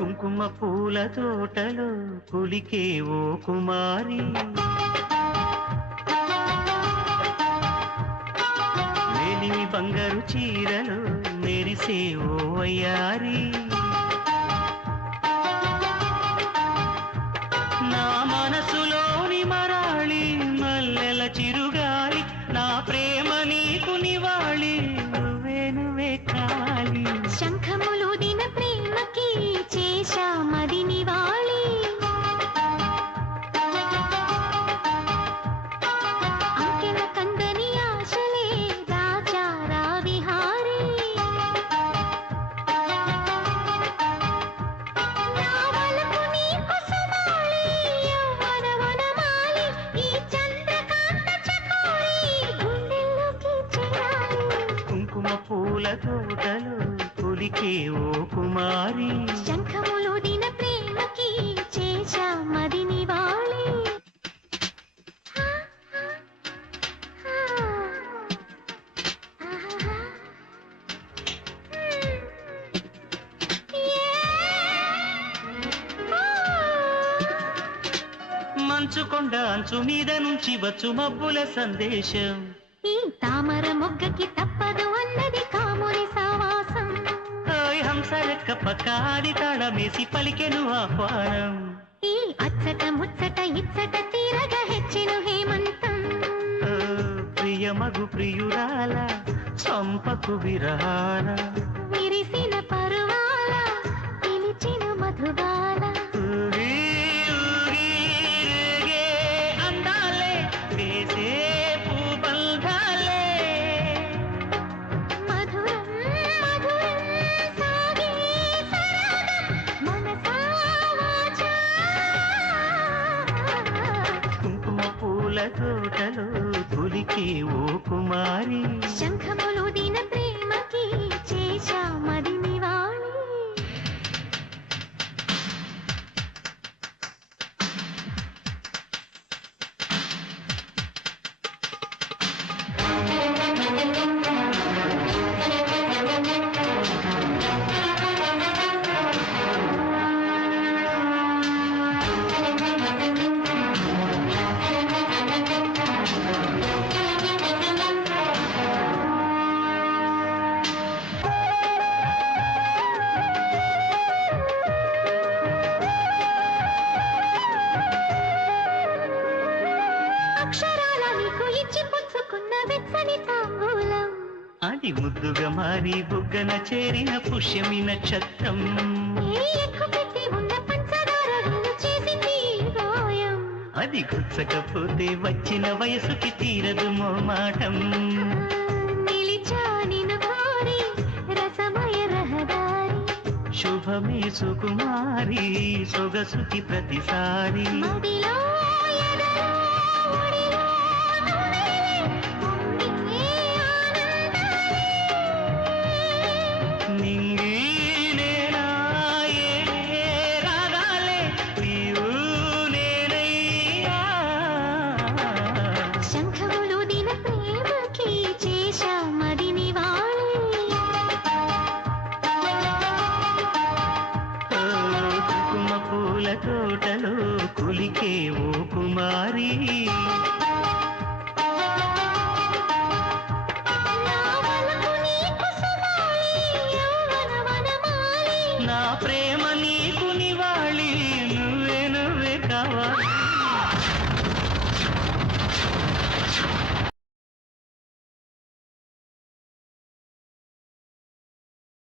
కుంకుమ పూల తోటలో కులికే ఓ కుమారి మేలిమి బంగారు చీరలో మెరిసే ఓ వయ్యారి నా మనసులోని మరాళి మల్లెల చిరుగాలి నా ప్రేమ నీకు నివాళి నువ్వే నువ్వే కావాలి శంఖములు దిన ప్రేమకి చేశా మది నివాళి అంకెల కందని ఆశలే రాజారా విహారీ నా వలపు నీకు సుమాలి యవ్వన వనమాలి ఈ చంద్రకాంత చకోరి గుండెల్లోకి చేరాలి కుంకుమ పూల తోటలో కులికే ఓ కుమారి శంఖములు దిన ప్రేమకి చేశా మది నివాళి మంచుకొండ అంచు మీద నుంచి వచ్చు మబ్బుల సందేశం ఈ తామర మొగ్గకి తప్పదు అన్నది కాముని సావాసం హంసరెక్క పక్కాది తాళమేసి పలికెను ఆహ్వానం ఈ అచ్చట ముచ్చట ఇచ్చట తీరగా హెచ్చెను హేమంతం ప్రియమగు ప్రియురాల చంపకు విరహాల విరిసిన పరువాల పిలిచిన మధుబాల ఊగి ఊగి రేగే అందాలే వేసే పూబంధాలే మధురం మధురం సాగే సరాగం మనసా వాచా కుంకుమ పూల తోటలో కులికే ఓ కుమారి శంఖములు దిన ప్రేమకి చేశా మది నివాళి అక్షరాల నీకు ఇచ్చి పుచ్చుకున్న వెచ్చని తాంబూలం అది ముద్దుగా మారి బుగ్గన చేరిన పుష్యమి నక్షత్రం ఏ ఎక్కు పెట్టి ఉన్న పంచదార విందు చేసింది ఈ గాయం అది గుచ్చకపోతే వచ్చిన వయసుకి తీరదు మోమాటం నిలిచా నిన్ను కోరి రసమయ రహదారి శుభమే సుకుమారి సొగసుకి ప్రతిసారి మదిలో ఎదలో ఒడిలో నువ్వే పొంగితే ఆనందాలే నింగి నేలా ఏ రాగాలే నీవు నేనయ్యా శంఖములు దిన ప్రేమకి చేశా మది నివాళి కుంకుమ పూల తోటలో కులికే ఓ కుమారి నా వలపు నీకు సుమాలి యవ్వన వనమాలి నా ప్రేమ నీకు నివాళి నువ్వే నువ్వే కావాలి